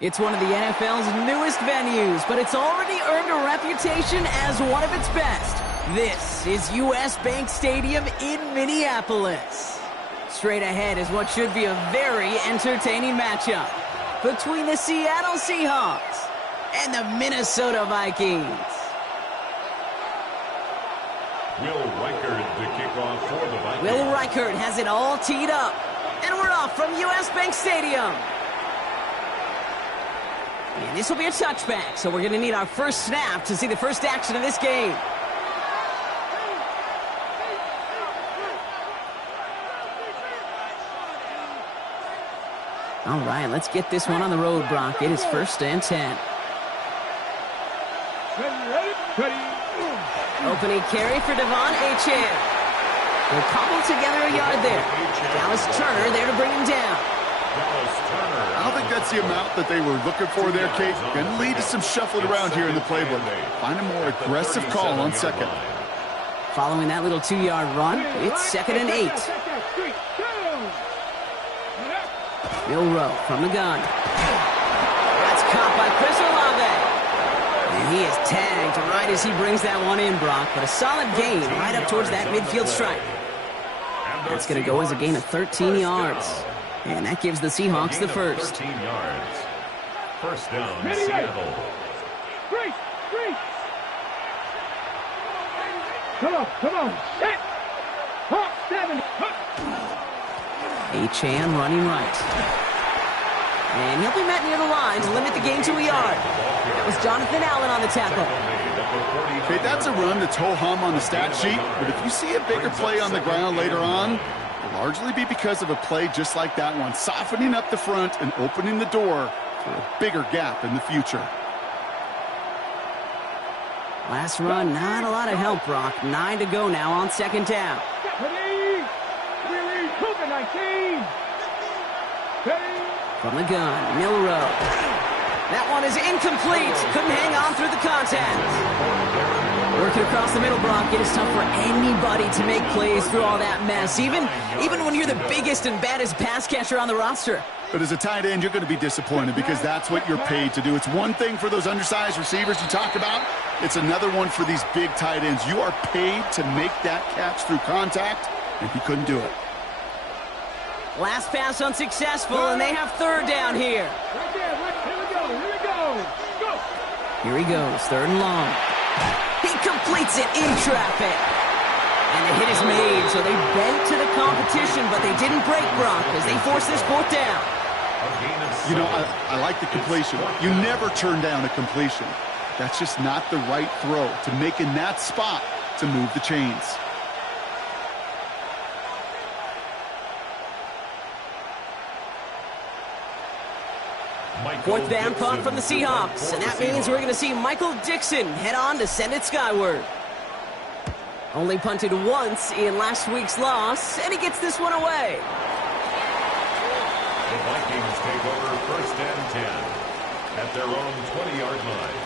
It's one of the NFL's newest venues, but it's already earned a reputation as one of its best. This is US Bank Stadium in Minneapolis. Straight ahead is what should be a very entertaining matchup between the Seattle Seahawks and the Minnesota Vikings. Will Reichard to kick off for the Vikings. Will Reichard has it all teed up, and we're off from US Bank Stadium. And this will be a touchback, so we're going to need our first snap to see the first action of this game. All right, let's get this one on the road, Brock. It is 1st and 10. Opening carry for Devon Achane. They'll cobble together a yard there. Dallas Turner there to bring him down. I don't think that's the amount that they were looking for there, Kate. Going to lead to some shuffling around here in the playbook. Find a more aggressive call on second. Following that little 2-yard run, it's 2nd and 8. Bill Rowe from the gun. That's caught by Chris Olave. And he is tagged right as he brings that one in, Brock. But a solid gain right up towards that midfield stripe. That's going to go as a gain of 13 yards. And that gives the Seahawks the first. 13 yards. First down, Seattle. Come on. Set. Hawk 7. Achane running right. And he'll be met near the line to limit the gain to a yard. That was Jonathan Allen on the tackle. Okay, that's a run that's ho-hum on the stat sheet, but if you see a bigger play on the ground later on, it'll largely be because of a play just like that one, softening up the front and opening the door for a bigger gap in the future. Last run, not a lot of help, Brock. 9 to go now on 2nd down. From the gun, Milrow. That one is incomplete. Couldn't hang on through the contact. Working across the middle, Brock. It is tough for anybody to make plays through all that mess, even when you're the biggest and baddest pass catcher on the roster. But as a tight end, you're going to be disappointed because that's what you're paid to do. It's one thing for those undersized receivers you talk about. It's another one for these big tight ends. You are paid to make that catch through contact, and he couldn't do it. Last pass unsuccessful, and they have 3rd down here. Here he goes, 3rd and long. He completes it in traffic. And the hit is made, so they bent to the competition, but they didn't break, Brock, as they force this 4th down. You know, I like the completion. You never turn down a completion. That's just not the right throw to make in that spot to move the chains. Fourth down punt from the Seahawks, and that means we're going to see Michael Dixon head on to send it skyward. Only punted once in last week's loss, and he gets this one away. The Vikings take over 1st and 10 at their own 20-yard line.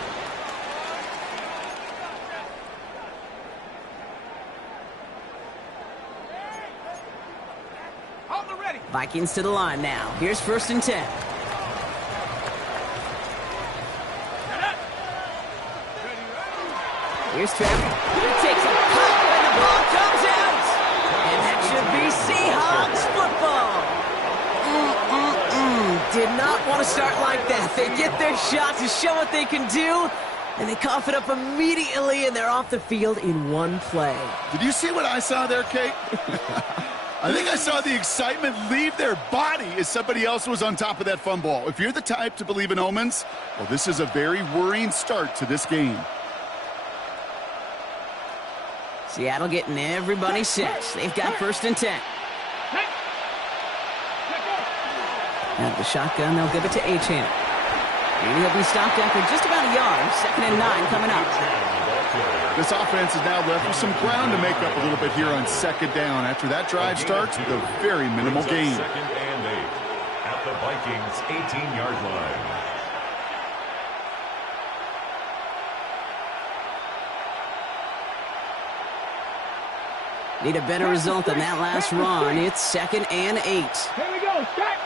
Vikings to the line now. Here's 1st and 10. Here's Trevor. He takes a pop and the ball comes out. And that should be Seahawks football. Did not want to start like that. They get their shot to show what they can do, and they cough it up immediately, and they're off the field in one play. Did you see what I saw there, Kate? I think I saw the excitement leave their body as somebody else was on top of that fumble. If you're the type to believe in omens, well, this is a very worrying start to this game. Seattle getting everybody set. They've got 1st and 10. Out of the shotgun, they'll give it to Achane. And he'll be stopped after just about a yard. 2nd and 9 coming up. This offense is now left with some ground to make up a little bit here on 2nd down. After that drive starts with a very minimal gain. 2nd and 8 at the Vikings' 18-yard line. Need a better result than that last run. It's 2nd and 8. Here we go. Start.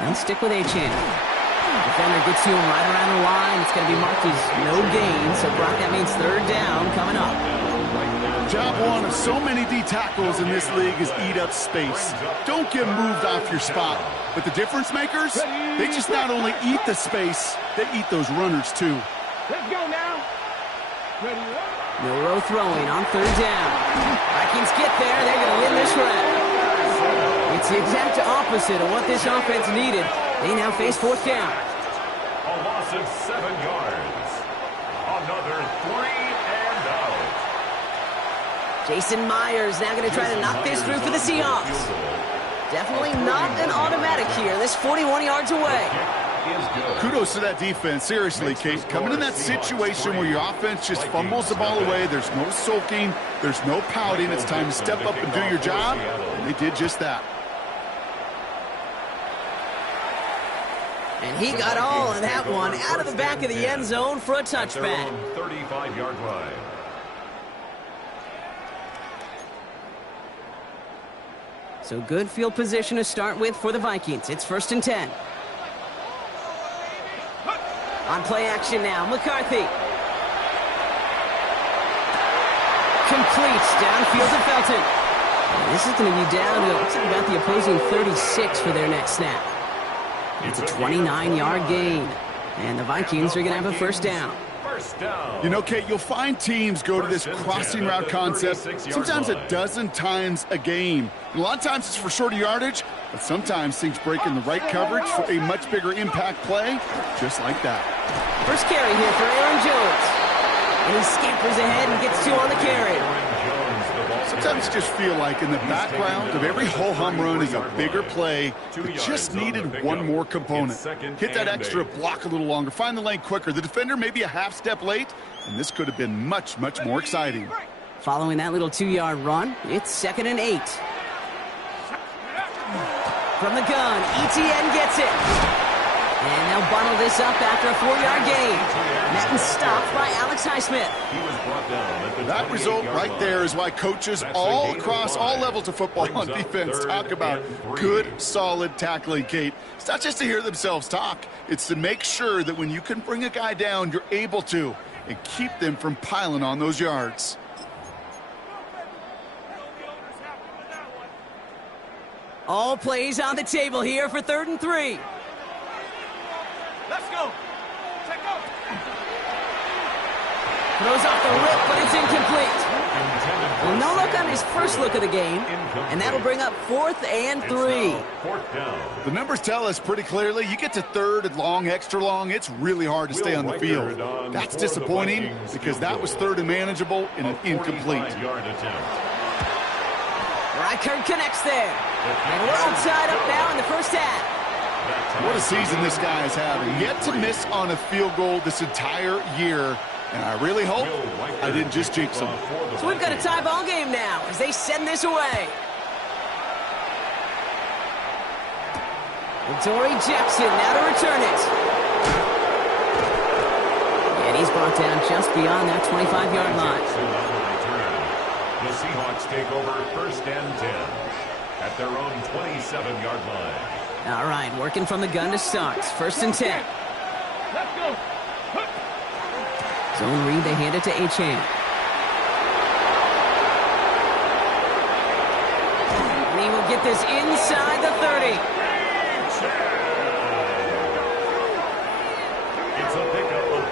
They'll stick with A-Chan. Defender gets to him right around the line. It's going to be marked as no gain, so Brock, that means third down coming up. Job one of so many D tackles in this league is eat up space. Don't get moved off your spot. But the difference makers, they just not only eat the space, they eat those runners too. Let's go now. Ready, Milroe throwing on third down. Vikings get there. They're going to win this round. It's the exact opposite of what this offense needed. They now face fourth down. A loss of 7 yards. Another 3 and out. Jason Myers now going to try to knock this through for the Seahawks. Definitely not an automatic here. This 41 yards away. Kudos to that defense. Seriously, Kate. Coming in that situation where your offense just fumbles the ball away, there's no sulking, there's no pouting. It's time to step up and do your job. And they did just that. And he got all of that one out of the back of the end zone for a touchback. 35-yard line. So good field position to start with for the Vikings. It's 1st and 10. On play action now, McCarthy. Completes downfield to Felton. And this is going to be down to, looks like about the opposing 36 for their next snap. It's a 29-yard gain. And the Vikings are going to have a first down. You know, Kate, you'll find teams go to this crossing route concept sometimes a dozen times a game. And a lot of times it's for shorter yardage, but sometimes things break in the right coverage for a much bigger impact play, just like that. First carry here for Aaron Jones. And he scampers ahead and gets 2 on the carry. Sometimes you just feel like in the background of every ho-hum run is a bigger play that just needed one more component. Hit that extra block a little longer, find the lane quicker. The defender maybe a half step late, and this could have been much, much more exciting. Following that little 2-yard run, it's 2nd and 8. From the gun, ETN gets it. And they'll bundle this up after a 4-yard gain. Met and stopped by Alex Highsmith. That result right there is why coaches all across all levels of football on defense talk about good, solid tackling, Kate. It's not just to hear themselves talk. It's to make sure that when you can bring a guy down, you're able to, and keep them from piling on those yards. All plays on the table here for 3rd and 3. Let's go. Check out. Throws off the rip, but it's incomplete. Well, no look on his first look of the game, and that'll bring up 4th and 3. The numbers tell us pretty clearly, you get to 3rd and long, extra long, it's really hard to stay on the field. That's disappointing because that was 3rd and manageable and an incomplete. Reichard connects there. And we're all tied up now in the first half. What a season this guy is having. Yet to miss on a field goal this entire year. And I really hope I didn't just jinx him. So we've got a tie ball game now as they send this away. And Torrey Jackson now to return it. And he's brought down just beyond that 25-yard line. The Seahawks take over 1st and 10 at their own 27-yard line. All right, working from the gun to start. 1st and 10. Let's go. Zone read, they hand it to A-Chan. And he will get this inside the 30. It's a pickup of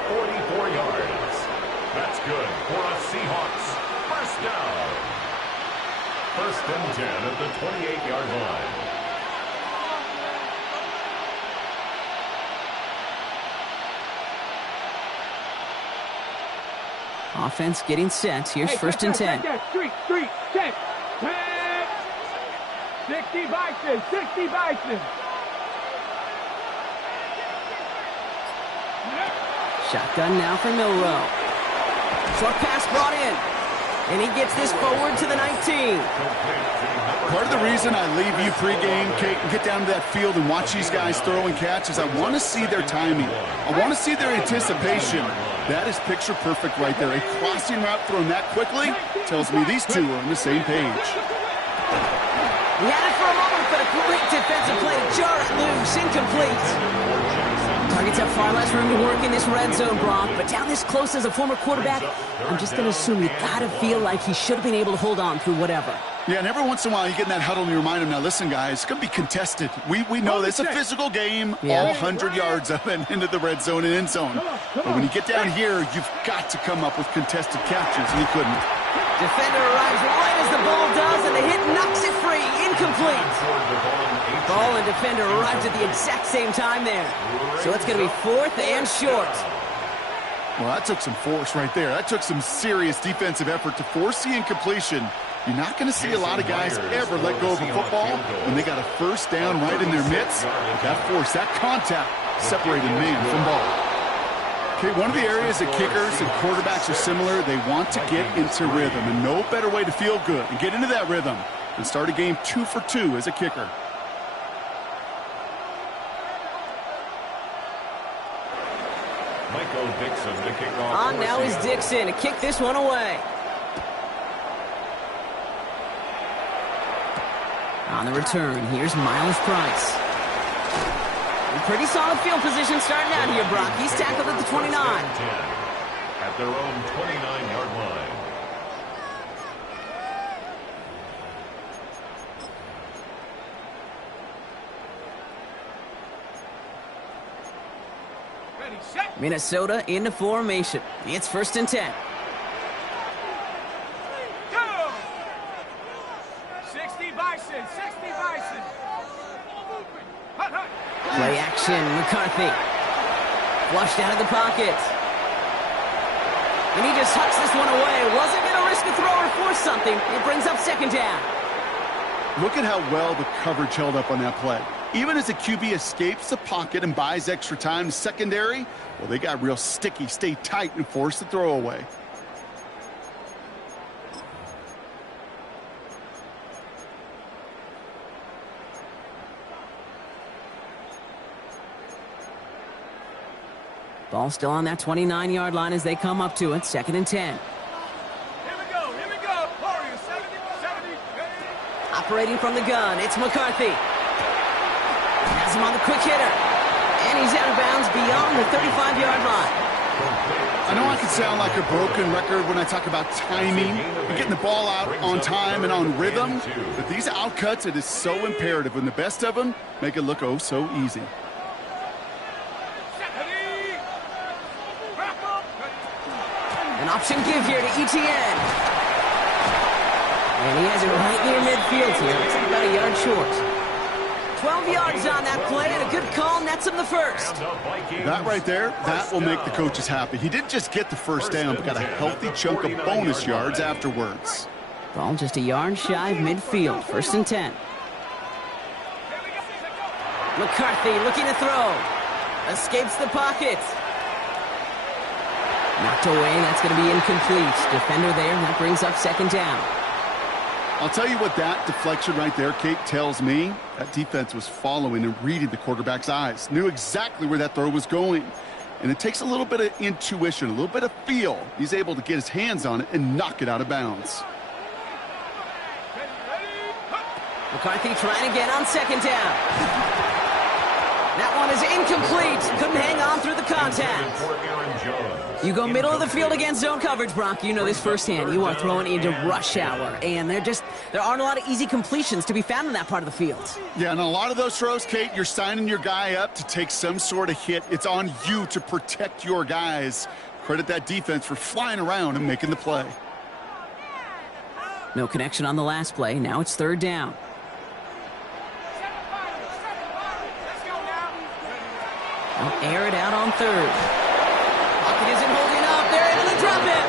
44 yards. That's good for a Seahawks first down. 1st and 10 at the 28-yard line. Offense getting set. Here's 1st and 10. Street, check. 60 Vikings, 60 Vikings. Shotgun now for Milroe. Short pass brought in. And he gets this forward to the 19. Part of the reason I leave you pregame, Kate, and get down to that field and watch these guys throw and catch is I want to see their timing. I want to see their anticipation. That is picture perfect right there. A crossing route thrown that quickly tells me these two are on the same page. He had it for a moment, but a great defensive play to jar it loose. incomplete. Targets have far less room to work in this red zone, Brock, but down this close as a former quarterback, I'm just going to assume you got to feel like he should have been able to hold on through whatever. Yeah, and every once in a while you get in that huddle and you remind him, now listen, guys, it's going to be contested. We know this. It's a physical game, all 100 yards up and into the red zone and end zone. But when you get down here, you've got to come up with contested catches, and he couldn't. Defender arrives right as the ball does, and the hit knocks it free. Incomplete. Ball and defender arrived at the exact same time there. So it's going to be 4th and short. Well, that took some force right there. That took some serious defensive effort to force the incompletion. You're not going to see a lot of guys ever let go of a football when they got a first down right in their midst. But that force, that contact, separated man from ball. Okay, one of the areas that kickers and quarterbacks are similar, they want to get into rhythm, and no better way to feel good and get into that rhythm than start a game 2 for 2 as a kicker. On now is Dixon to kick this one away. On the return, here's Miles Price. Pretty solid field position starting out here, Brock. He's tackled at the 29. At their own 29-yard line. Ready, set. Minnesota into formation. It's 1st and 10. Go! 60 Bison, 60 Bison. Hut, hut. Play action, McCarthy. Flushed out of the pocket. And he just hucks this one away. Wasn't going to risk a throw or force something. It brings up 2nd down. Look at how well the coverage held up on that play. Even as the QB escapes the pocket and buys extra time, secondary, well, they got real sticky, stay tight, and force the throw away. Ball still on that 29-yard line as they come up to it. 2nd and 10. Here we go, here we go. Warriors, 70, 70, ready. Operating from the gun, it's McCarthy. Has him on the quick hitter. And he's out of bounds beyond the 35-yard line. I know I can sound like a broken record when I talk about timing and getting the ball out on time and on rhythm, but these outcuts, it is so imperative, and the best of them make it look oh so easy. An option give here to ETN. And he has it right near midfield here. It's about a yard short. 12 yards on that play, and a good call nets him the first. That right there, that will make the coaches happy. He didn't just get the first down, but got a healthy chunk of bonus yards afterwards. Ball just a yard shy of midfield. 1st and 10. McCarthy looking to throw. Escapes the pocket. Knocked away, that's going to be incomplete. Defender there, and that brings up 2nd down. I'll tell you what that deflection right there, Kate, tells me. That defense was following and reading the quarterback's eyes. Knew exactly where that throw was going. And it takes a little bit of intuition, a little bit of feel. He's able to get his hands on it and knock it out of bounds. McCarthy trying again on 2nd down. That one is incomplete. Couldn't hang on through the contact. You go middle of the field against zone coverage, Brock. You know this firsthand. You are throwing into rush hour, and there aren't a lot of easy completions to be found in that part of the field. Yeah, and a lot of those throws, Kate, you're signing your guy up to take some sort of hit. It's on you to protect your guys. Credit that defense for flying around and making the play. No connection on the last play. Now it's 3rd down. They'll air it out on 3rd. Pocket isn't holding up. They're able to drop it.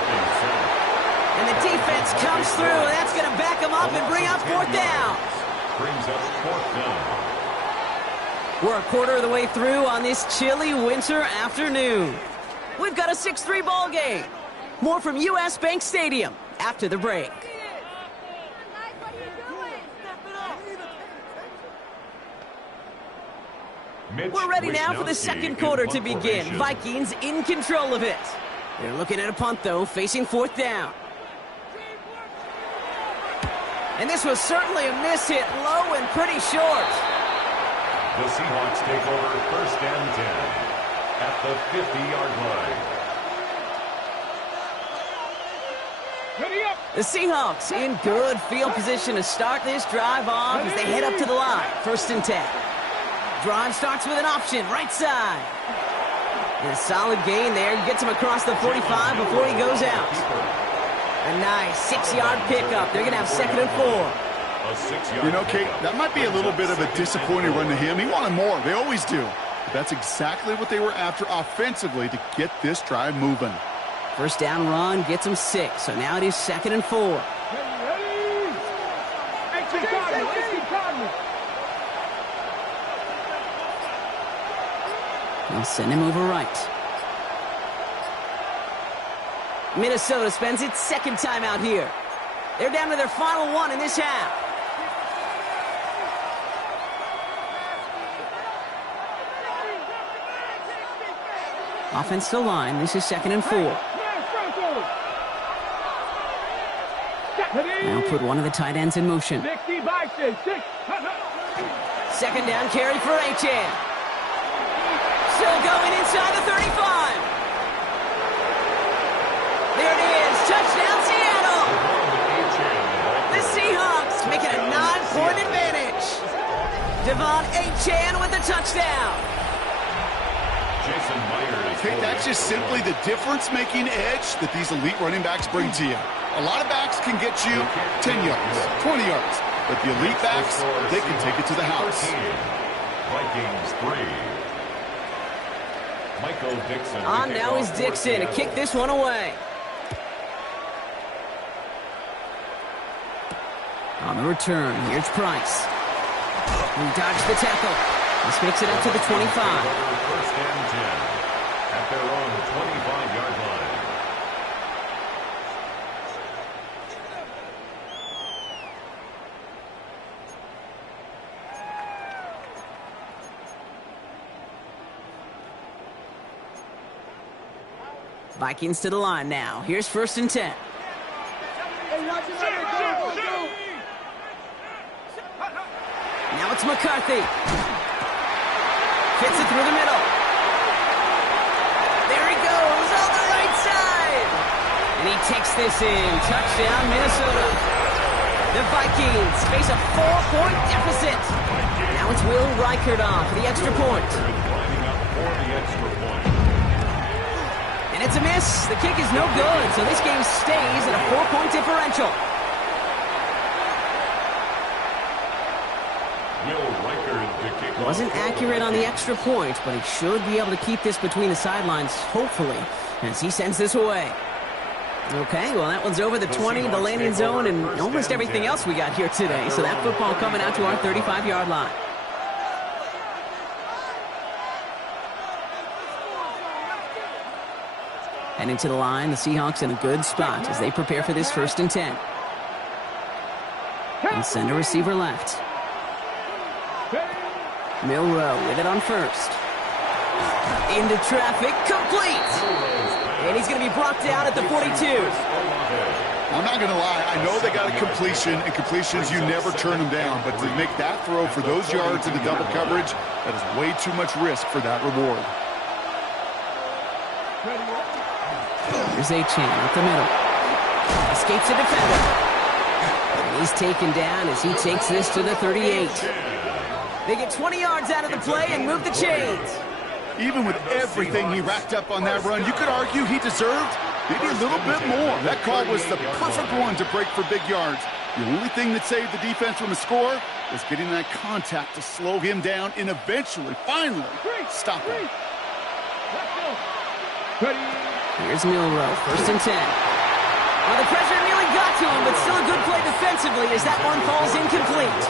And the defense comes through, and that's going to back them up and bring up 4th down. Brings up 4th down. We're a quarter of the way through on this chilly winter afternoon. We've got a 6-3 ball game. More from U.S. Bank Stadium after the break. We're ready now for the 2nd quarter to begin. Vikings in control of it. They're looking at a punt, though, facing 4th down. And this was certainly a miss hit, low and pretty short. The Seahawks take over 1st and 10 at the 50-yard line. The Seahawks in good field position to start this drive off as they head up to the line. 1st and 10. Drive starts with an option, right side. And a solid gain there. Gets him across the 45 before he goes out. A nice 6-yard pickup. They're going to have 2nd and 4. You know, Kate, that might be a little bit of a disappointing run to him. He wanted more. They always do. But that's exactly what they were after offensively to get this drive moving. 1st down run gets him 6. So now it is 2nd and 4. They'll send him over right. Minnesota spends its 2nd time out here. They're down to their final one in this half. Offense to line. This is 2nd and 4. Now put one of the tight ends in motion. 2nd down carry for H.N. Still going inside the 35. There it is. Touchdown, Seattle. The Seahawks making a 9-point advantage. Devon H.N. with the touchdown. Okay, that's just simply the difference-making edge that these elite running backs bring to you. A lot of backs can get you 10 yards, 20 yards, but the elite backs, they can take it to the house. Vikings 3. Michael Dixon. On now is Dixon to kick this one away. On the return, here's Price. He dodged the tackle. This makes it up to the 25. 1st and 10 at their own 25-yard line. Vikings to the line now. Here's 1st and 10. Now it's McCarthy. Fits it through the middle. There he goes on the right side. And he takes this in. Touchdown, Minnesota. The Vikings face a 4-point deficit. Now it's Will Reichert on for the extra point. Lining up for the extra point. And it's a miss. The kick is no good, so this game stays at a 4-point differential. Wasn't accurate on the extra point, but he should be able to keep this between the sidelines, hopefully, as he sends this away. Okay, well, that one's over the 20, the landing zone, and almost everything else we got here today. So that football coming out to our 35-yard line. And into the line, the Seahawks in a good spot as they prepare for this 1st and 10. And send a receiver left. Milrow with it on 1st. Into traffic, complete! And he's going to be brought down at the 42. I'm not going to lie. I know they got a completion, and completions, you never turn them down. But to make that throw for those yards in the double coverage, that is way too much risk for that reward. Here's A-Chan up the middle. Escapes the defender. And he's taken down as he takes this to the 38. They get 20 yards out of the play and move the chains. Even with everything he racked up on that run, you could argue he deserved maybe a little bit more. That call was the perfect one to break for big yards. The only thing that saved the defense from a score was getting that contact to slow him down and eventually, finally, stop him. Here's Milrow, 1st and 10. Well, the pressure nearly got to him, but still a good play defensively as that one falls incomplete.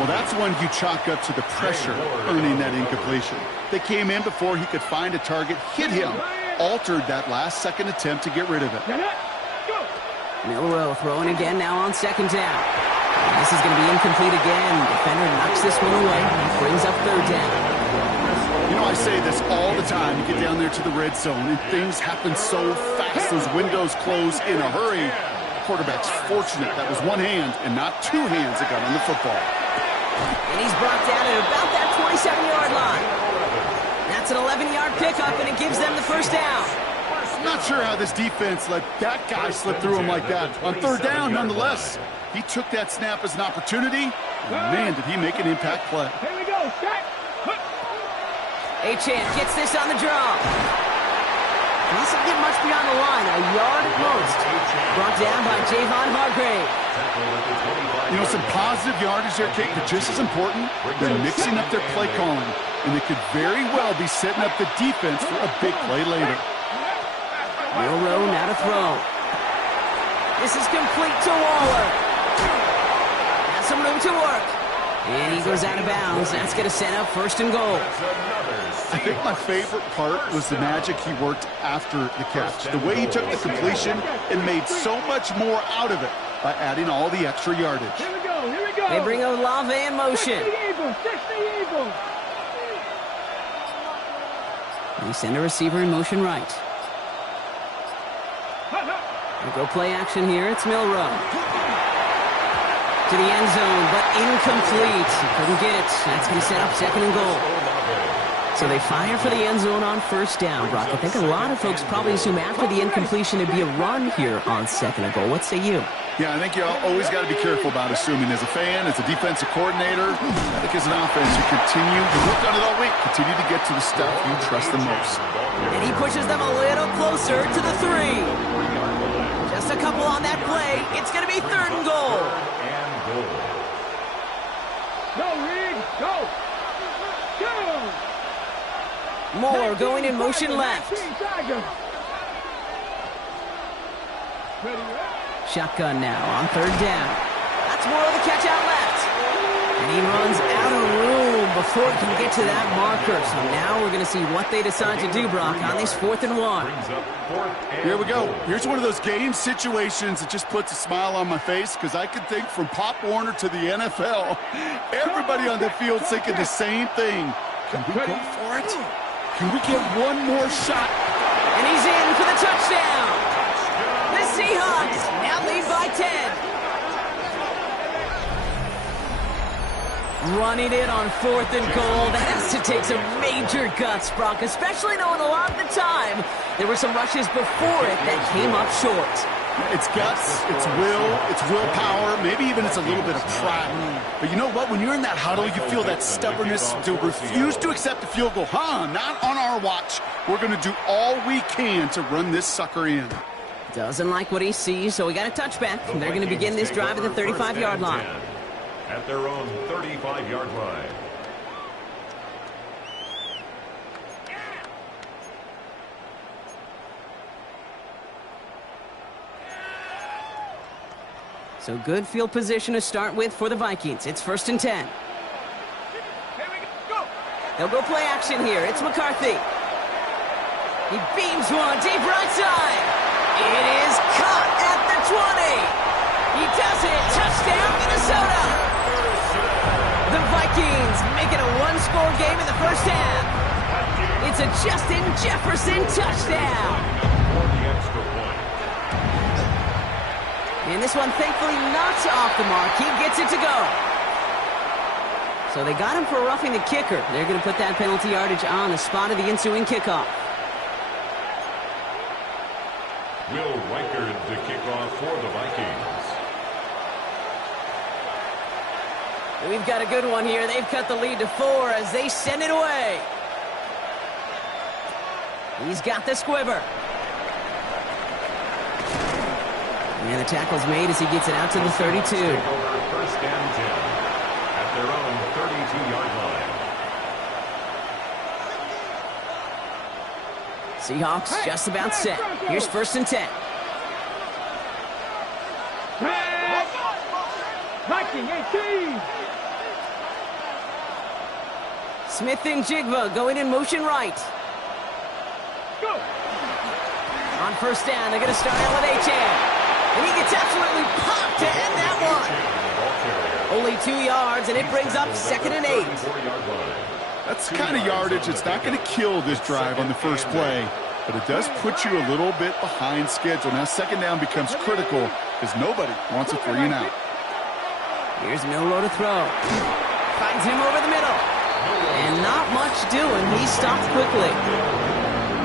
Well, that's one you chalk up to the pressure earning that incompletion. They came in before he could find a target, hit him, altered that last-second attempt to get rid of it. Milrow throwing again now on 2nd down. And this is going to be incomplete again. Defender knocks this one away and brings up 3rd down. You know, I say this all the time. You get down there to the red zone, and things happen so fast. Those windows close in a hurry. Quarterback's fortunate that was one hand and not two hands that got on the football. And he's brought down at about that pickup, and it gives them the first down. I'm not sure how this defense let that guy slip through him like that. On third down, nonetheless, he took that snap as an opportunity. And man, did he make an impact play. Here we go, Scott. Achane gets this on the draw. Doesn't get much beyond the line, a yard at most. Brought down by Javon Hargrave. You know, some positive yardage there, Kate, but just as important, they're mixing up their play calling. And they could very well be setting up the defense for a big play later. Milroe now to throw. This is complete to Waller. Has some room to work. And he goes out of bounds. That's going to set up first and goal. I think my favorite part was the magic he worked after the catch. The way he took the completion and made so much more out of it by adding all the extra yardage. Here we go, here we go. They bring Olave in motion. 60 Eagles, 60 Eagles. They send a receiver in motion right. They go play action here. It's Milroe. To the end zone, but incomplete. Couldn't get it. That's going to set up second and goal. So they fire for the end zone on first down, Brock. I think a lot of folks probably assume after the incompletion it'd be a run here on second and goal. What say you? Yeah, I think you always got to be careful about assuming as a fan, as a defensive coordinator. I think as an offense, you continue, you've worked on it all week, continue to get to the stuff you trust the most. And he pushes them a little closer to the 3. Just a couple on that play. It's going to be third and goal. Go, Reed, go. Go. Moore going in motion left. Shotgun now on third down. That's Moore with the catch out left. And he runs out of room before he can get to that marker. So now we're going to see what they decide to do, Brock, on this 4th and 1. Here we go. Here's one of those game situations that just puts a smile on my face because I can think from Pop Warner to the NFL, everybody on the field thinking the same thing. Can we go for it? Can we get one more shot? And he's in for the touchdown. The Seahawks now lead by 10. Running it on 4th and goal. That has to take some major guts, Brock, especially knowing a lot of the time there were some rushes before it that came up short. It's guts, it's will, it's willpower, maybe even it's a little bit of pride. But you know what? When you're in that huddle, you feel that stubbornness to refuse to accept the field goal. Not on our watch. We're going to do all we can to run this sucker in. Doesn't like what he sees, so we got a touchback. They're going to begin this drive at the 35-yard line. At their own 35-yard line. So good field position to start with for the Vikings. It's 1st and 10. They'll go play action here. It's McCarthy. He beams one deep right side. It is caught at the 20. He does it. Touchdown, Minnesota. The Vikings make it a one-score game in the first half. It's a Justin Jefferson touchdown. And this one, thankfully, not off the mark. He gets it to go. So they got him for roughing the kicker. They're going to put that penalty yardage on the spot of the ensuing kickoff. Will Reichard the kickoff for the Vikings. We've got a good one here. They've cut the lead to 4 as they send it away. He's got the squibber. And the tackle's made as he gets it out to the 32. First and 10 at their own 32-yard line. Seahawks just about set. Here's 1st and 10. Viking 18. Smith and Jigba going in motion right. Go. On first down, they're going to start out with Achane. And he gets absolutely popped to end that one. Only 2 yards, and it brings up 2nd and 8. That's the kind of yardage that's not going to kill this drive on the first play, but it does put you a little bit behind schedule. Now, 2nd down becomes critical because nobody wants a 3 and out. Here's Milroe to throw. Finds him over the middle. And not much doing, he stopped quickly.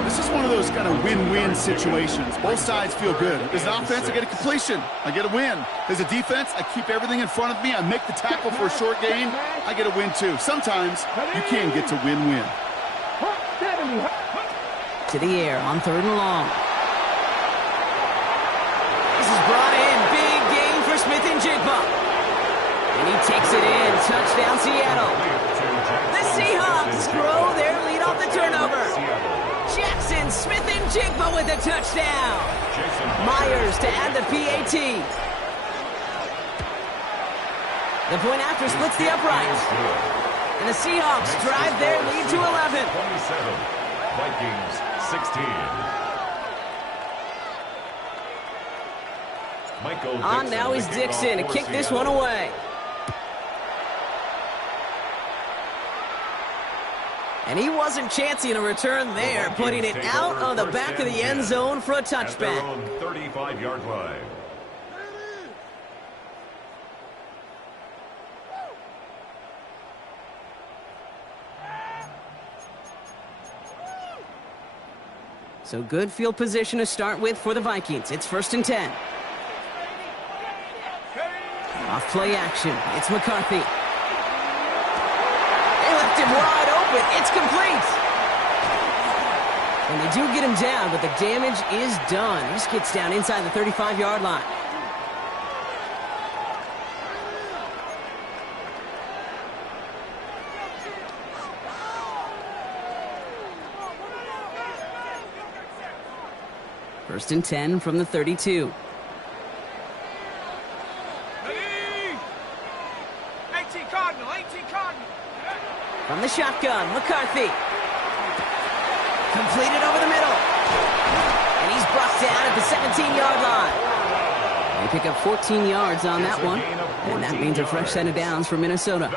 This is one of those kind of win-win situations. Both sides feel good. As an offense, I get a completion. I get a win. As a defense, I keep everything in front of me. I make the tackle for a short gain. I get a win, too. Sometimes you can get to win-win. To the air on 3rd and long. This is brought in. Big gain for Smith-Njigba. And he takes it in. Touchdown, Seattle. The Seahawks grow their lead off the turnover. Jackson Smith-Njigba with a touchdown. Myers to add the PAT. The point after splits the uprights. And the Seahawks drive their lead to 11. 27, Vikings 16. On now is Dixon to kick this one away. And he wasn't chancing a return there, putting it out on the back of the end zone for a touchback. 35-yard line. So good field position to start with for the Vikings. It's 1st and 10. Off play action. It's McCarthy. They left him wide open. It's complete. And they do get him down, but the damage is done. He just gets down inside the 35-yard line. First and 10 from the 32. 18 Cardinal, 18 Cardinal. From the shotgun, McCarthy. Completed over the middle. And he's brought down at the 17-yard line. They pick up 14 yards on that one. And that means a fresh set of downs for Minnesota.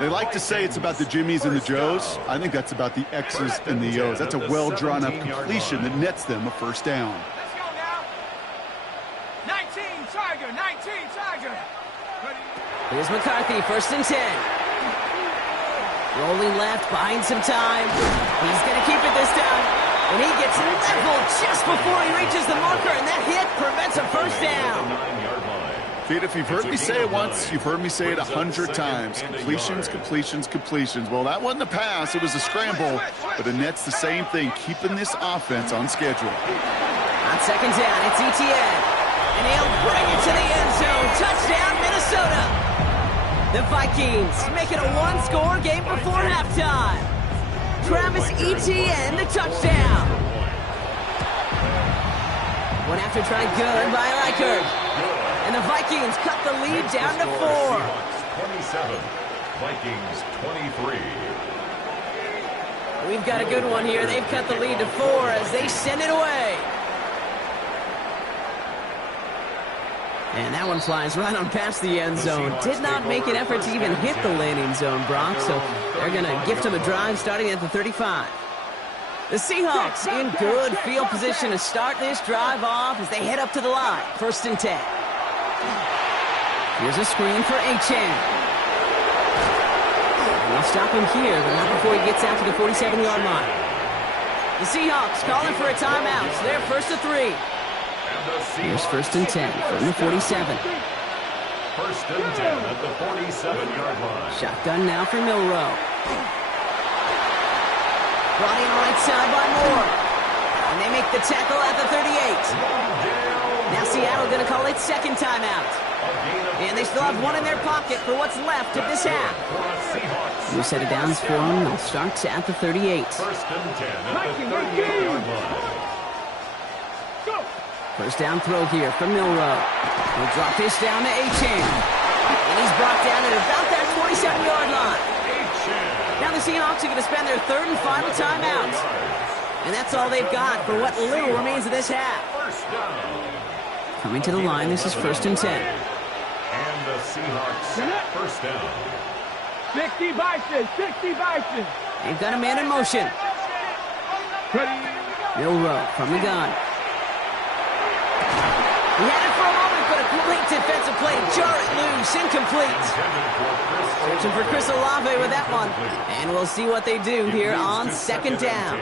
They like to say it's about the Jimmies and the Joes. I think that's about the X's and the O's. That's a well-drawn-up completion that nets them a first down. Let's go now. 19 Tiger, 19 Tiger. Here's McCarthy, 1st and 10. Rolling left, buying some time. He's going to keep it this time. And he gets leveled just before he reaches the marker, and that hit prevents a first down. Kid, if you've heard me say it once, you've heard me say it 100 times. Completions, completions, completions. Well, that wasn't a pass. It was a scramble. But it nets the same thing, keeping this offense on schedule. On 2nd down, it's Etienne. And he'll bring it to the end zone. Touchdown, Minnesota. The Vikings make it a one-score game before halftime. Travis Etienne, the touchdown. One after try good by Reichert. And the Vikings cut the lead down to 4. 27, Vikings 23. We've got a good one here. They've cut the lead to 4 as they send it away. And that one flies right on past the end zone. Did not make an effort to even hit the landing zone, Brock, so they're going to gift him a drive starting at the 35. The Seahawks in good field position to start this drive off as they head up to the line. 1st and 10. Here's a screen for Achane. They'll stop him here, but not before he gets out to the 47-yard line. The Seahawks calling for a timeout. So they're 1st to 3. Here's 1st and 10 from the 47. 1st and 10 at the 47-yard line. Shotgun now for Milroe. Brought in right side by Moore. And they make the tackle at the 38. Now Seattle going to call it 2nd timeout. And they still have one in their pocket for what's left of this half. New set of downs for them. They'll start at the 38. 1st and 10 at the 38-yard line. First down throw here from Milroe. He'll drop this down to Achane. And he's brought down at about that 47-yard line. Now the Seahawks are going to spend their 3rd and final timeout. And that's all they've got for what little remains of this half. Coming to the line, this is 1st and 10. And the Seahawks 1st down. 60 Bison, 60 Bison. They've got a man in motion. Milroe from the gun. He had it for a moment, but a great defensive play to jar it loose. Incomplete. Searching for Chris Olave with that one. And we'll see what they do here on second down.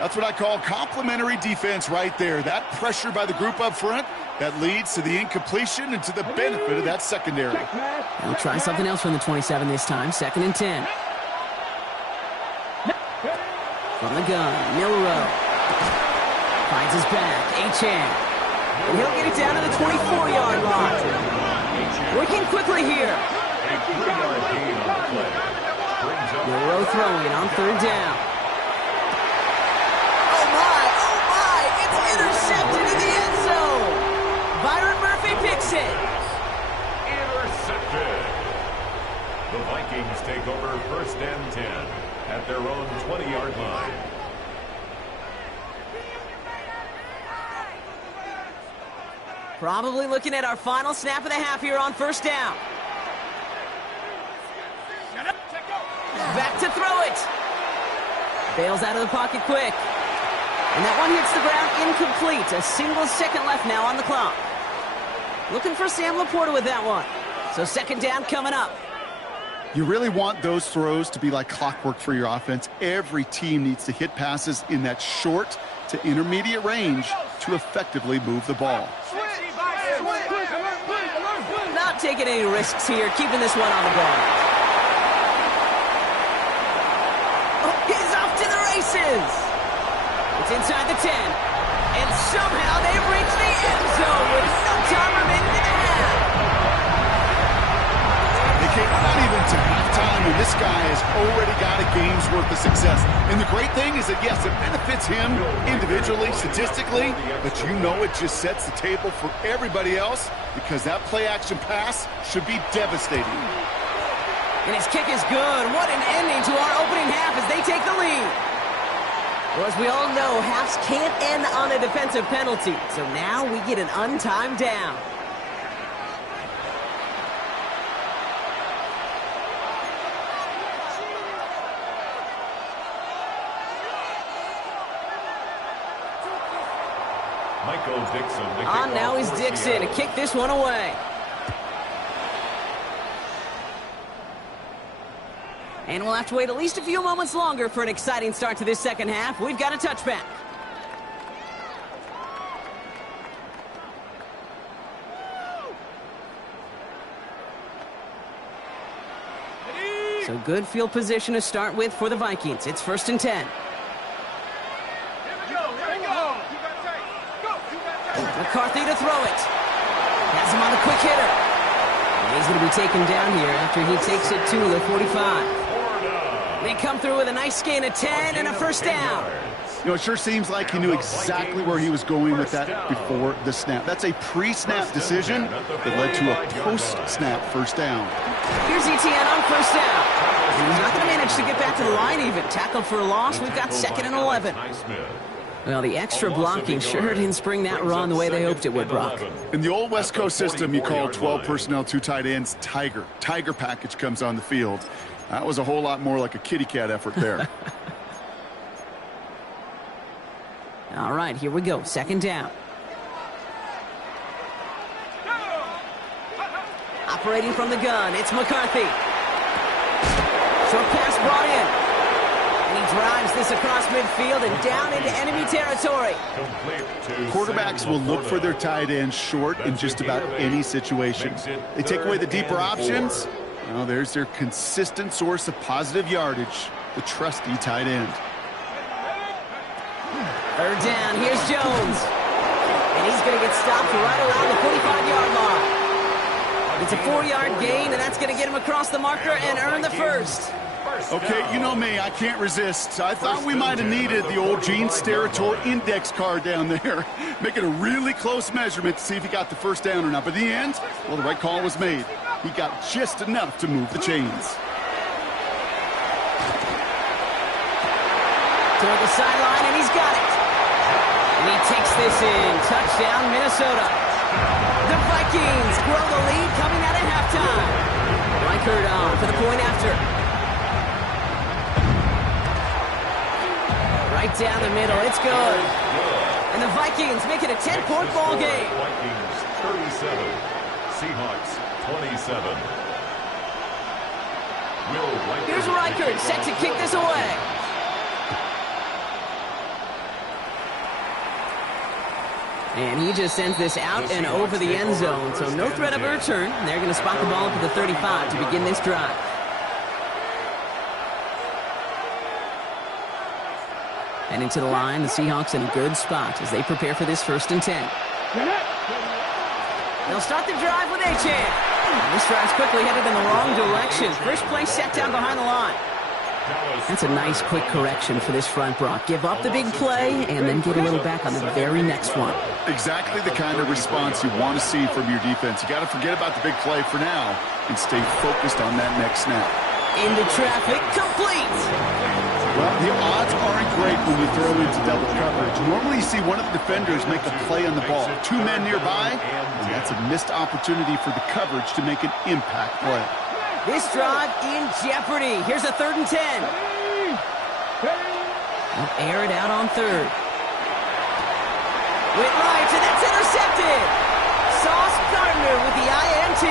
That's what I call complimentary defense right there. That pressure by the group up front, that leads to the incompletion and to the benefit of that secondary. They'll try something else from the 27 this time. 2nd and 10. From the gun, Milrow. Finds his back, Achane. And he'll get it down to the 24-yard line. Working quickly here. Milrow throwing on 3rd down. Oh my, it's intercepted in the end zone. Byron Murphy picks it. Intercepted. The Vikings take over 1st and 10 at their own 20-yard line. Probably looking at our final snap of the half here on 1st down. Back to throw it. Bails out of the pocket quick. And that one hits the ground incomplete. A single second left now on the clock. Looking for Sam Laporta with that one. So 2nd down coming up. You really want those throws to be like clockwork for your offense. Every team needs to hit passes in that short to intermediate range to effectively move the ball. Not taking any risks here, keeping this one on the ball. Oh, he's off to the races. It's inside the 10. And somehow they've reached the end zone with no time remaining in the half. We're not even to halftime, and this guy has already got a game's worth of success. And the great thing is that, yes, it benefits him individually, statistically, but you know it just sets the table for everybody else because that play-action pass should be devastating. And his kick is good. What an ending to our opening half as they take the lead. Well, as we all know, halves can't end on a defensive penalty, so now we get an untimed down. Now is Dixon to kick this one away. And we'll have to wait at least a few moments longer for an exciting start to this second half. We've got a touchback. So good field position to start with for the Vikings. It's 1st and 10. McCarthy to throw it. Has him on the quick hitter. And he's going to be taken down here after he takes it to the 45. They come through with a nice gain of 10 and a 1st down. You know, it sure seems like he knew exactly where he was going with that before the snap. That's a pre-snap decision that led to a post-snap 1st down. Here's ETN on 1st down. And he's not going to manage to get back to the line even. Tackled for a loss. We've got 2nd and 11. Well, the extra blocking sure didn't spring that run the way they hoped it would, Brock. In the old West Coast system, you call 12 personnel, 2 tight ends, Tiger. Tiger package comes on the field. That was a whole lot more like a kitty cat effort there. All right, here we go. 2nd down. Operating from the gun, it's McCarthy. Short pass brought in. And he drives this across midfield and down into enemy territory. Quarterbacks will look for their tight ends short in just about any situation. They take away the deeper options. Well, there's their consistent source of positive yardage, the trusty tight end. 3rd down, here's Jones. And he's going to get stopped right around the 45-yard line. It's a 4-yard gain, and that's going to get him across the marker and earn the 1st. Okay, you know me, I can't resist. I thought we might have needed the old Gene Steratore index card down there. Making a really close measurement to see if he got the 1st down or not. But in the end, well, the right call was made. He got just enough to move the chains. Toward the sideline, and he's got it. And he takes this in. Touchdown, Minnesota. The Vikings grow the lead coming out of halftime. Reichert on for the point after. Right down the middle. It's good. And the Vikings make it a 10-point ball game. Vikings 37, Seahawks 27. Here's Reichert set to kick this away. And he just sends this out and over the end zone, so no threat of a return. They're going to spot the ball up at the 35 to begin this drive. And into the line, the Seahawks in a good spot as they prepare for this 1st and 10. They'll start the drive with Achane. This drive's quickly headed in the wrong direction. First play set down behind the line. That's a nice quick correction for this front, Brock. Give up the big play and then get a little back on the very next one. Exactly the kind of response you want to see from your defense. You got to forget about the big play for now and stay focused on that next snap. Into traffic, complete. Well, the odds aren't great when you throw into double coverage. Normally you see one of the defenders make a play on the ball. 2 men nearby, and that's a missed opportunity for the coverage to make an impact play. This drive in jeopardy. Here's a 3rd and 10. They'll air it out on 3rd. Went right, and that's intercepted. Sauce Gardner with the INT.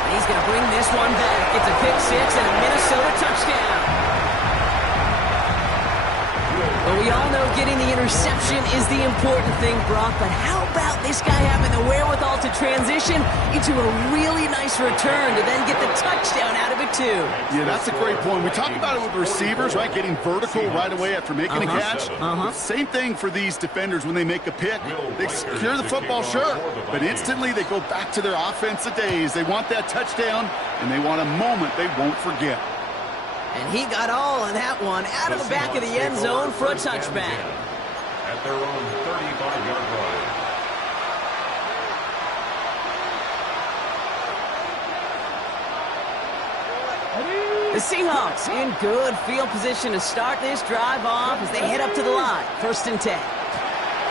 And he's going to bring this one back. It's a pick 6 and a Minnesota touchdown. But we all know getting the interception is the important thing, Brock. But how about this guy having the wherewithal to transition into a really nice return to then get the touchdown out of it, too? Yeah, that's a great point. We talk about it with receivers, right? Getting vertical right away after making a catch. Same thing for these defenders when they make a pick. They secure the football, sure, but instantly they go back to their offensive days. They want that touchdown, and they want a moment they won't forget. And he got all of that one out of the back of the end zone for a touchback. At their own 35-yard line. The Seahawks in good field position to start this drive off as they head up to the line. 1st and 10.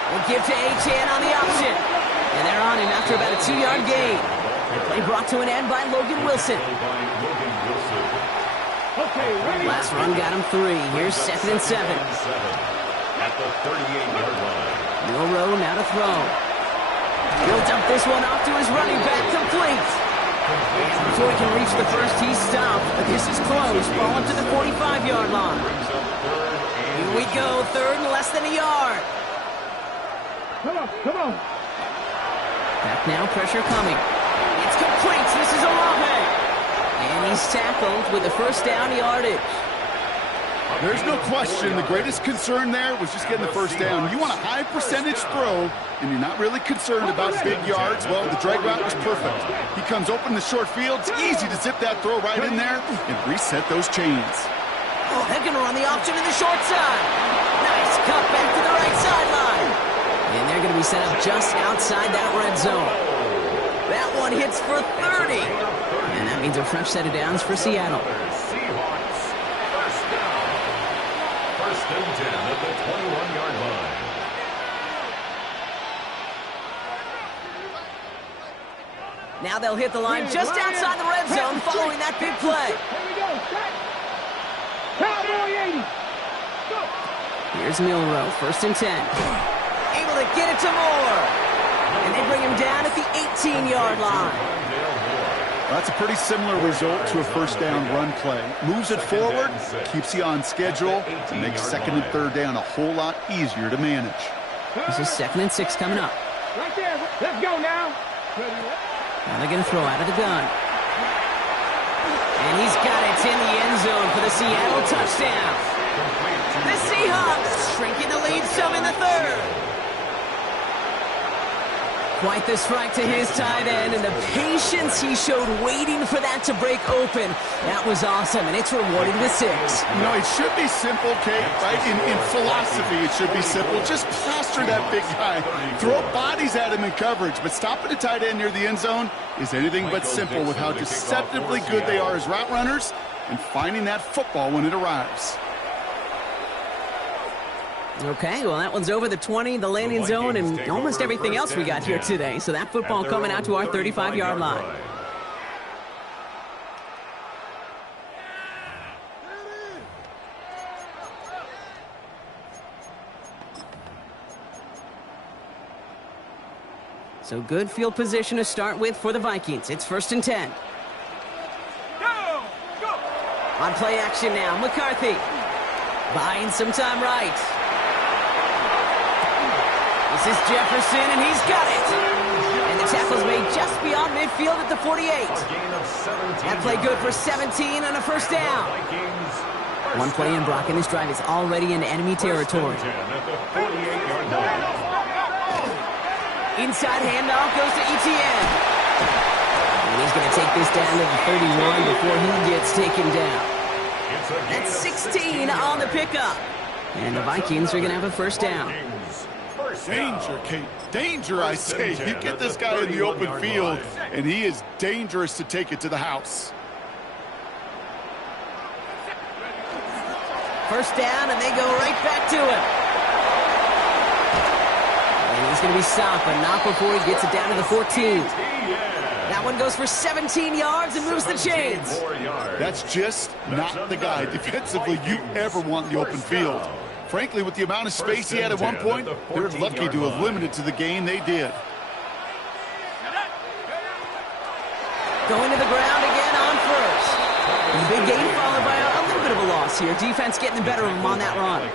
We'll give to Achane on the option. And they're on him after about a 2-yard gain. The play brought to an end by Logan Wilson. Last run got him 3. Here's 2nd and 7. At the 38-yard line. Milrow now to throw. He'll dump this one off to his running back, complete. And before he can reach the first, he's stopped. But this is close. Ball up to the 45-yard line. Here we go. 3rd and less than a yard. Come on. Back now, pressure coming. It's complete. This is Olave. And he's tackled with the 1st down yardage. There's no question the greatest concern there was just getting the 1st down. You want a high percentage throw, and you're not really concerned about big yards. Well, the drag route was perfect. He comes open in the short field. It's easy to zip that throw right in there and reset those chains. Oh, they're going to run the option in the short side. Nice cut back to the right sideline. And they're going to be set up just outside that red zone. That one hits for 30. And that means a fresh set of downs for Seattle. Seahawks 1st down. 1st and 10 at the 21-yard line. Now they'll hit the line just outside the red zone following that big play. Here we go. Cowboy 80. Go. Here's Milrow, 1st and 10. Able to get it to Moore. And they bring him down at the 18-yard line. That's a pretty similar result to a 1st down run play. Moves it forward, keeps you on schedule, and makes 2nd and 3rd down a whole lot easier to manage. This is 2nd and 6 coming up. Right there. Let's go now. Now they're going to throw out of the gun. And he's got it in the end zone for the Seattle touchdown. The Seahawks shrinking the lead some in the 3rd. Quite the strike to his tight end, and the patience he showed waiting for that to break open. That was awesome, and it's rewarded with 6. You know, it should be simple, Kate, right? In philosophy, it should be simple. Just plaster that big guy. Throw bodies at him in coverage, but stopping a tight end near the end zone is anything but simple with how deceptively good they are as route runners and finding that football when it arrives. Okay, well, that one's over the 20, the landing zone, and almost everything else we got here today. So that football coming out to our 35-yard line. So good field position to start with for the Vikings. It's 1st and 10. Go! Go! On play action now, McCarthy. Buying some time right. This is Jefferson, and he's got it. And the tackle's made just beyond midfield at the 48. That play good for 17 and a first down. One play in, Brock, and this drive is already in enemy territory. Inside handoff goes to Etienne. And he's going to take this down to the 31 before he gets taken down. That's 16 on the pickup. And the Vikings are going to have a first down. Danger, Kate. Danger, I say. You get this guy in the open field, and he is dangerous to take it to the house. First down, and they go right back to him. And he's going to be stopped, but not before he gets it down to the 14. That one goes for 17 yards and moves the chains. That's just not the guy defensively you ever want in the open field. Frankly, with the amount of space he had at one point, they're lucky to have limited to the game they did. Going to the ground again on first. And the big gain followed by a little bit of a loss here. Defense getting the better of him on that run.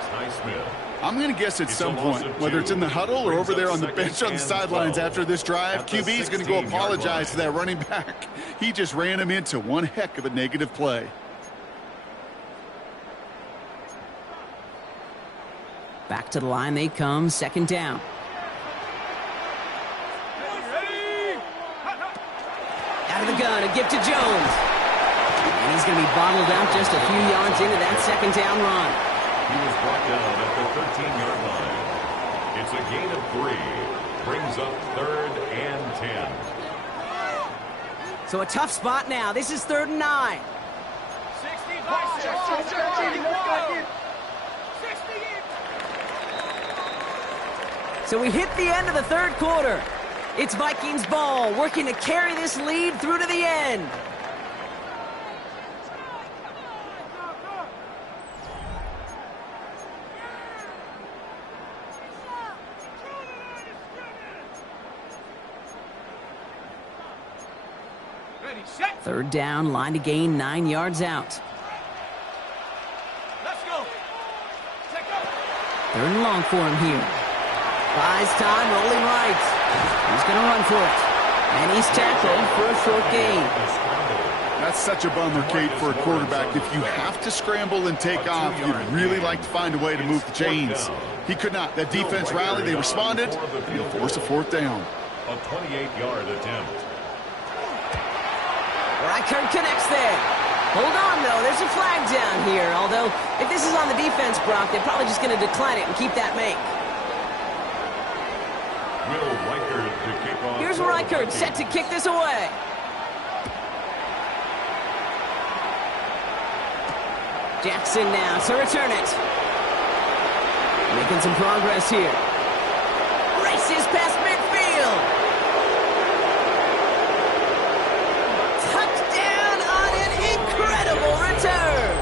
I'm going to guess at some point, whether it's in the huddle or over there on the bench on the sidelines after this drive, QB is going to go apologize to that running back. He just ran him into one heck of a negative play. Back to the line they come, 2nd down. Out of the gun, a give to Jones. And he's going to be bottled out just a few yards into that 2nd down run. He was brought down at the 13-yard line. It's a gain of 3. Brings up 3rd and 10. So a tough spot now. This is 3rd and 9. 60. So we hit the end of the 3rd quarter. It's Vikings ball, working to carry this lead through to the end. Ready, set. 3rd down, line to gain 9 yards out. Let's go. Take go. 3rd and long for him here. Buys time, rolling right. He's going to run for it. And he's tackled for a short gain. That's such a bummer, Kate, for a quarterback. If you have to scramble and take off, you'd really like to find a way to move the chains. He could not. That defense rallied, they responded, and he'll force a 4th down. A 28-yard attempt. Reichert connects there. Hold on, though. There's a flag down here. Although, if this is on the defense, Brock, they're probably just going to decline it and keep that make. Here's Reichert set to kick this away. Jackson now to return it. Making some progress here. Races past midfield. Touchdown on an incredible return.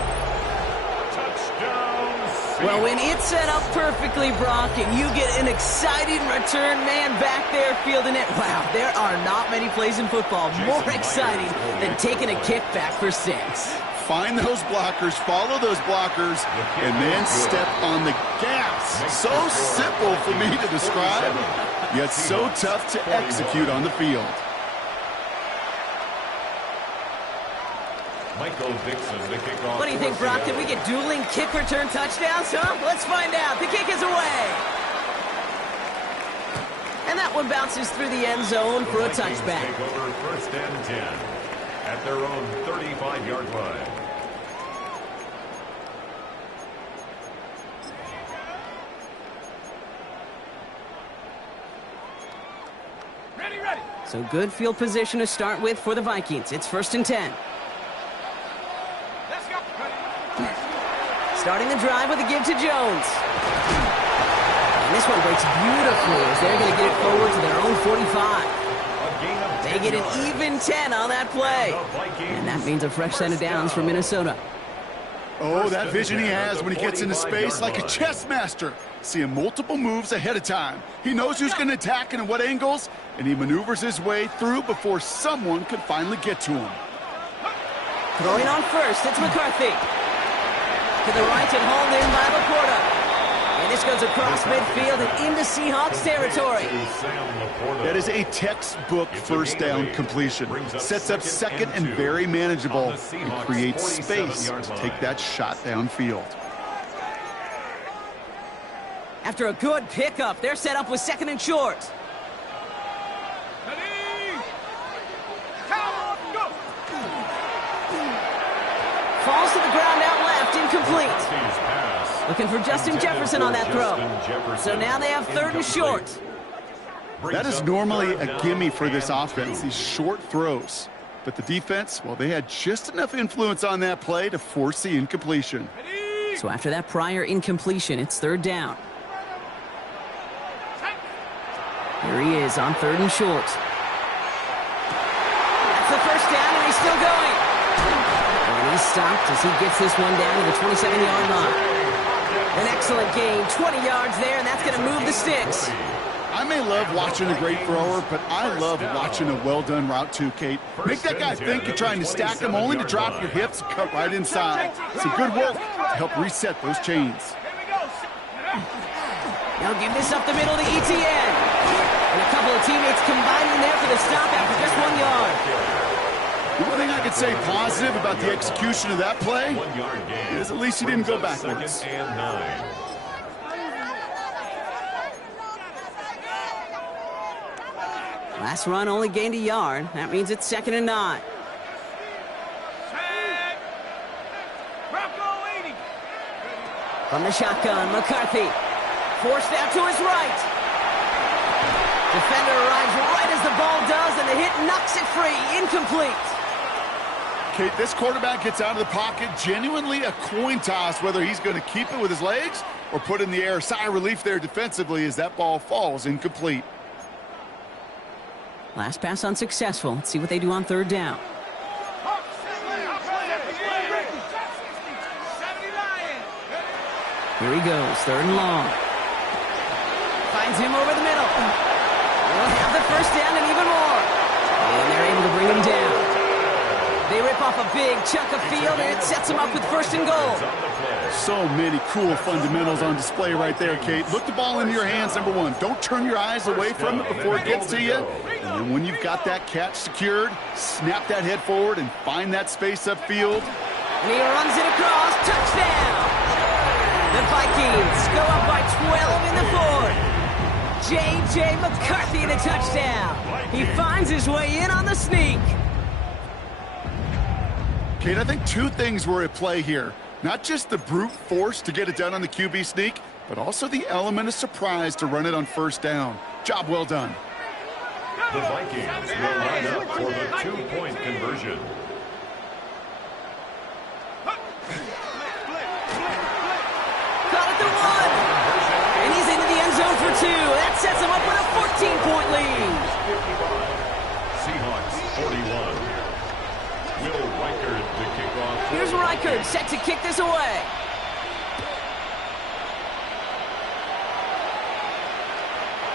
Well, when it's set up perfectly, Brock, and you get an exciting return man back there fielding it, wow, there are not many plays in football more exciting than taking a kick back for 6. Find those blockers, follow those blockers, and then step on the gas. So simple for me to describe, yet so tough to execute on the field. What do you think, Brock? Can we get dueling kick return touchdowns, huh? Let's find out. The kick is away. And that one bounces through the end zone for a touchback. Take over 1st and 10 at their own 35-yard line. Ready, ready. So good field position to start with for the Vikings. It's 1st and 10. Let's go. Starting the drive with a give to Jones. And this one breaks beautifully as they're going to get it forward to their own 45. They get an even 10 on that play. And that means a fresh set of downs for Minnesota. Oh, that vision he has when he gets into space like a chess master. Seeing multiple moves ahead of time. He knows who's going to attack and in what angles, and he maneuvers his way through before someone can finally get to him. Throwing on first, it's McCarthy. To the right and hauled in by Laporta. And this goes across midfield and into Seahawks territory. That is a textbook first down completion. Sets up second and very manageable and creates space to take that shot downfield. After a good pickup, they're set up with second and short. Falls to the ground out left, incomplete. Looking for Justin Jefferson on that throw. So now they have third and short. That is normally a gimme for this offense, these short throws. But the defense, well, they had just enough influence on that play to force the incompletion. So after that prior incompletion, it's third down. Here he is on third and short. That's the first down, and he's still going. And he's stopped as he gets this one down to the 27-yard line. An excellent gain, 20 yards there, and that's going to move the sticks. I may love watching a great thrower, but I love watching a well-done route too, Kate. Make that guy think you're trying to stack him only to drop your hips and cut right inside. Some good work to help reset those chains. Now give this up the middle to ETN. And a couple of teammates combining there for the stop after just 1 yard. The one thing I could say positive about the execution of that play is at least he didn't go backwards. Last run only gained a yard. That means it's 2nd and 9. From the shotgun, McCarthy. Forced out to his right. Defender arrives right as the ball does, and the hit knocks it free. Incomplete. Kate, this quarterback gets out of the pocket, genuinely a coin toss whether he's going to keep it with his legs or put it in the air. Sigh of relief there defensively as that ball falls incomplete. Last pass unsuccessful. Let's see what they do on third down. Here he goes, third and long. Finds him over the middle. They'll have the first down and even more. And they're able to bring him down. They rip off a big chunk of field, and it sets them up with first and goal. So many cool fundamentals on display right there, Kate. Look the ball into your hands, number one. Don't turn your eyes away from it before it gets to you. And then when you've got that catch secured, snap that head forward and find that space upfield. And he runs it across. Touchdown! The Vikings go up by 12 in the fourth. J.J. McCarthy in a touchdown. He finds his way in on the sneak. Kate, I think two things were at play here. Not just the brute force to get it done on the QB sneak, but also the element of surprise to run it on first down. Job well done. The Vikings will line up for the 2-point conversion. Caught at the 1. And he's into the end zone for 2. That sets him up with a 14-point lead. Seahawks 41. Will Reichard to kick off. Here's Reichard set to kick this away.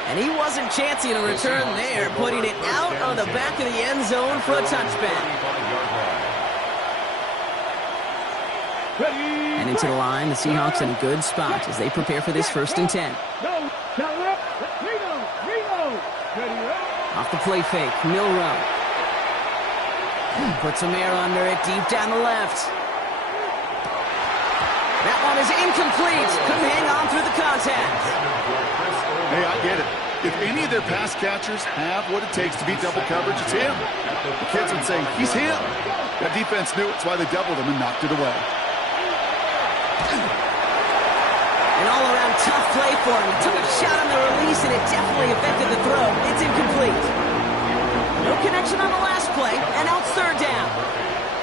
And he wasn't chancing a return there, putting it out on the back of the end zone for a touchback. And into the line, the Seahawks in a good spot as they prepare for this 1st and 10. Off the play fake, Milrow. Put some air under it, deep down the left. That one is incomplete. Couldn't hang on through the contact. Hey, I get it. If any of their pass catchers have what it takes to beat double coverage, it's him. The kids would say, he's him. That defense knew it's why they doubled him and knocked it away. An all-around tough play for him. He took a shot on the release, and it definitely affected the throw. It's incomplete. No connection on the last play, and now it's third down.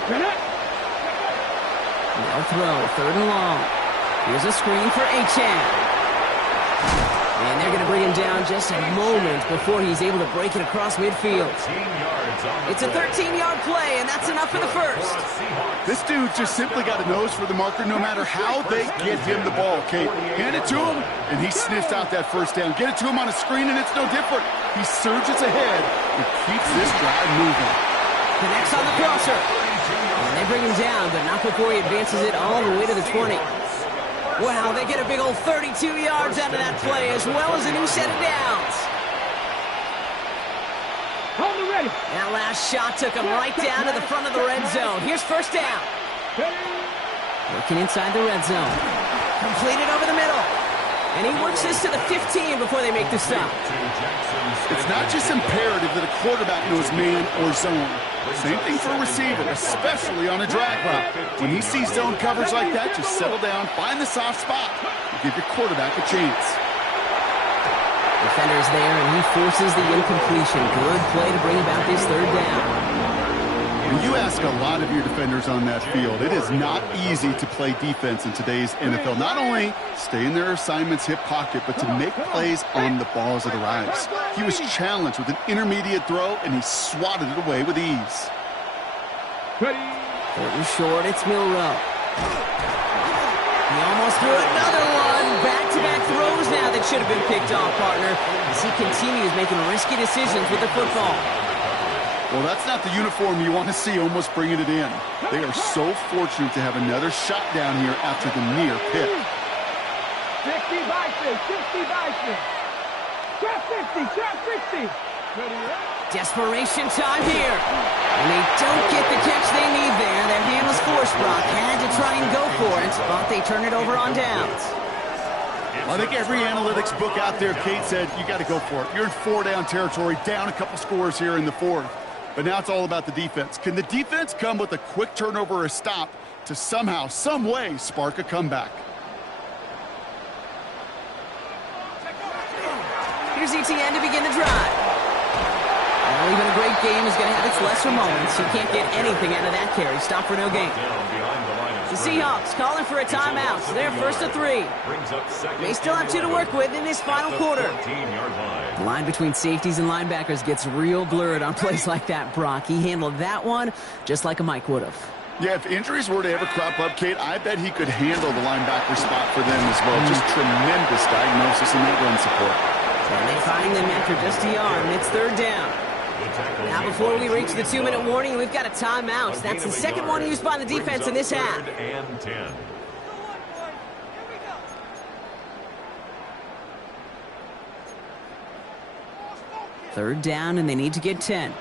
No throw, third and long. Here's a screen for Achane. And they're going to bring him down just a moment before he's able to break it across midfield. It's a 13-yard play, and that's enough for the first. This dude just simply got a nose for the marker no matter how they get him the ball, Kate. Hand it to him, and he sniffs out that first down. Get it to him on a screen, and it's no different. He surges ahead and keeps this drive moving. Connects on the crosser. And they bring him down, but not before he advances it all the way to the 20. Wow, they get a big old 32 yards out of that play, as well as a new set of downs. Hold it ready. That last shot took him right down to the front of the red zone. Here's first down. Working inside the red zone. Completed over the middle. And he works this to the 15 before they make the stop. It's not just imperative that a quarterback knows man or zone. Same thing for a receiver, especially on a drag route. When he sees zone coverage like that, just settle down, find the soft spot, and give your quarterback a chance. Defender's there, and he forces the incompletion. Good play to bring about this third down. When you ask a lot of your defenders on that field, it is not easy to play defense in today's NFL. Not only stay in their assignment's hip pocket, but to make plays on the ball as it arrives. He was challenged with an intermediate throw, and he swatted it away with ease. Ready. Third and short, it's Milrow. He almost threw another one. Back-to-back throws now that should have been picked off, partner, as he continues making risky decisions with the football. Well, that's not the uniform you want to see almost bringing it in. They are so fortunate to have another shot down here after the near pick. 60 Vikings, 60 Vikings. Trap 50, trap 60. Ready, Desperation time here. And they don't get the catch they need there. Their hand was forced, Brock. Had to try and go for it, but they turn it over on downs. I think every analytics book out there, Kate, said you got to go for it. You're in 4-down territory, down a couple scores here in the fourth. But now it's all about the defense. Can the defense come with a quick turnover or a stop to somehow, some way, spark a comeback? Here's ETN to begin the drive. Well, even a great game is going to have its lesser moments. You can't get anything out of that carry. Stop for no gain. The Seahawks calling for a timeout. So they're first to 3. They still have 2 to work with in this final quarter. The line between safeties and linebackers gets real blurred on plays like that, Brock. He handled that one just like a Mike would have. Yeah, if injuries were to ever crop up, Kate, I bet he could handle the linebacker spot for them as well. Just tremendous diagnosis in that run support. And they find them after just a yard, and it's third down. Now, before we reach the 2-minute warning, we've got a timeout. That's the second one used by the defense in this half. Third down, and they need to get 10.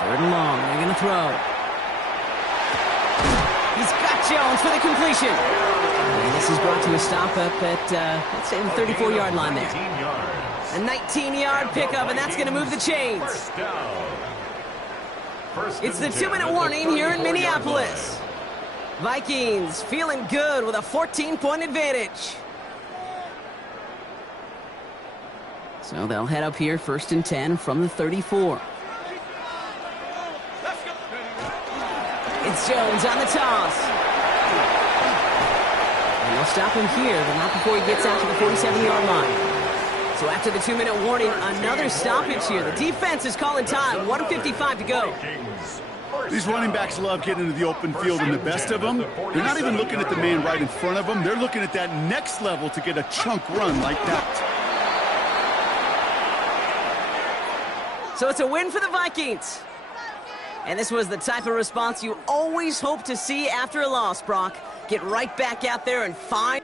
Third and long. They're going to throw. He's got Jones for the completion. And this is brought to a stop up at, let's say, the 34-yard line there. A 19-yard pickup, and that's going to move the chains. It's the 2-minute warning here in Minneapolis. Vikings feeling good with a 14-point advantage. So they'll head up here, first and 10 from the 34. It's Jones on the toss. And they'll stop him here, but not before he gets out to the 47-yard line. So after the 2-minute warning, another stoppage here. The defense is calling time. 1:55 to go. These running backs love getting into the open field, and the best of them, they're not even looking at the man right in front of them. They're looking at that next level to get a chunk run like that. So it's a win for the Vikings. And this was the type of response you always hope to see after a loss, Brock. Get right back out there and find...